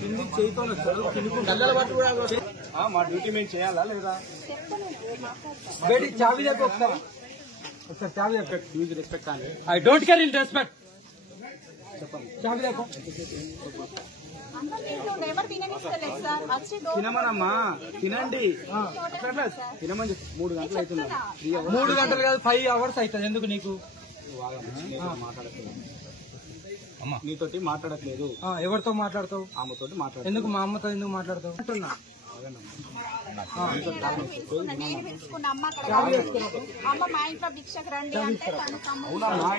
కిందికి చేయితో మా డ్యూటీ మేము చేయాలా లేదా? బయటికి చావి చెప్పి ఒకసారి చావి చెప్పండి. యూజ్ రెస్పెక్ట్ అని I don't care in respect. చెప్పండి చావి చెప్పు. తినమనమ్మా తినండి. తినమని చెప్పి 3 గంటలు అవుతుంది. 3 గంటలు కాదు 5 hours అవుతుంది. ఎందుకు నీకు మాట్లాడట్లేదు? నీతోటి మాట్లాడట్లేదు. ఎవరితో మాట్లాడతావు? ఆమెతోటి మాట్లాడు. ఎందుకు మా అమ్మతో ఎందుకు మాట్లాడతావు అంటున్నా.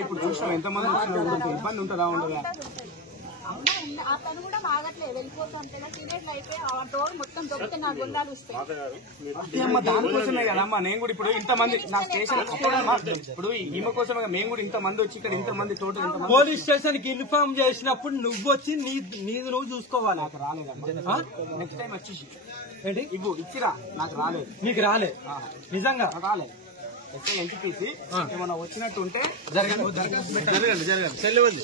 ఇప్పుడు చూసాం ఎంతమంది ఇబ్బంది ఉంటుందా ఉండదా? అతను కూడా ఆగట్లేదు, వెళ్ళిపోతుంటే డోర్ మొత్తం దొరికితే నా గుండాలు వస్తాయి. దానికోసమే కదమ్మా నేను కూడా ఇప్పుడు ఇంతమంది నా స్టేషన్ ఇప్పుడు ఈమె కోసమే మేము కూడా ఇంతమంది వచ్చి ఇక్కడ ఇంతమంది టోటల్ పోలీస్ స్టేషన్ కి ఇన్ఫార్మ్ చేసినప్పుడు నువ్వు వచ్చి నీది నువ్వు చూసుకోవాలి. నాకు రాలేదు. నెక్స్ట్ టైం వచ్చేసి ఏంటి ఇవ్వు ఇచ్చిరా. నాకు రాలేదు. నీకు రాలేదు నిజంగా రాలేదు. ఎస్ఐ ఎన్టీపీసీ ఏమన్నా వచ్చినట్టు ఉంటే జరగండి జరగండి జరగండి చెల్లెవద్దు.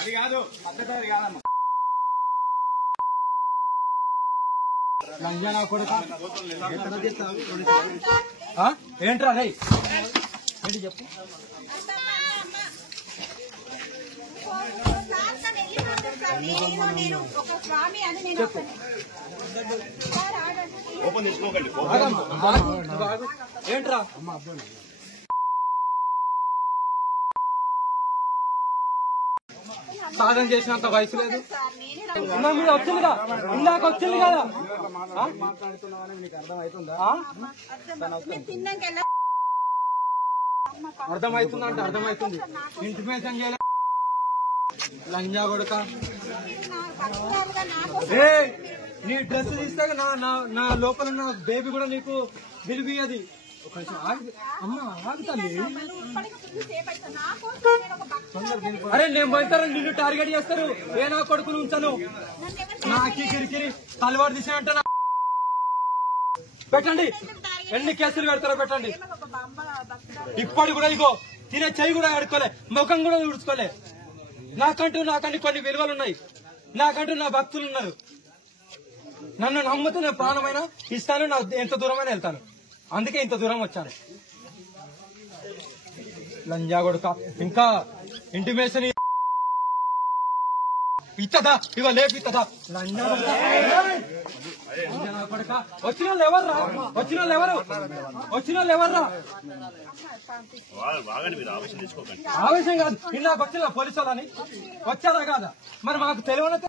అది కాదు పద్ధతి కాదమ్మా. లంజనా కొడుక ఏంట్రా రై ఏంటి చెప్పు. ఏంట్రా సాధన చేసినంత వయసు లేదు. మీరు వచ్చింది కదా ఇందాక వచ్చింది కదా మాట్లాడుతున్నామని మీకు అర్థమవుతుందా? అర్థమవుతుందంటే అర్థమవుతుంది. ఇంటిమేషన్ చేయాలి లంజా కొడుక. నీ డ్రెస్ తీస్తే నా లోపల నా బేబీ కూడా నీకు విలువది. అమ్మ ఆగుతాండి. అరే నేను పోతాను నిన్ను టార్గెట్ చేస్తారు. ఏ నా కొడుకును ఉంచాను నాకి కిరికిరి తలవారు తీసినట్టు పెట్టండి. ఎన్ని కేసులు పెడతారో పెట్టండి. ఇప్పటి కూడా ఇగో తినే చెయ్యి కూడా కడుక్కోలే, ముఖం కూడా తుడుచుకోలే. నాకంటూ కొన్ని విలువలు ఉన్నాయి. నాకంటూ నా భక్తులు ఉన్నారు. నన్ను నమ్ముతూ నేను ప్రాణమైనా ఇస్తాను. నా ఎంత దూరమైనా వెళ్తాను. అందుకే ఇంత దూరం వచ్చాను. లంజా కొడుక ఇంకా ఇంటిమేషన్ ఇచ్చదా ఇవ లేపిచ్చదా లంజా కొడుక. వచ్చిన వాళ్ళు ఎవర్రా? వచ్చిన వాళ్ళు ఎవరు? వచ్చిన వాళ్ళు ఎవర్రా? ఆవేశం కాదు. ఇందాక వచ్చిన పోలీసు వాళ్ళని వచ్చారా కాదా? మరి మాకు తెలియని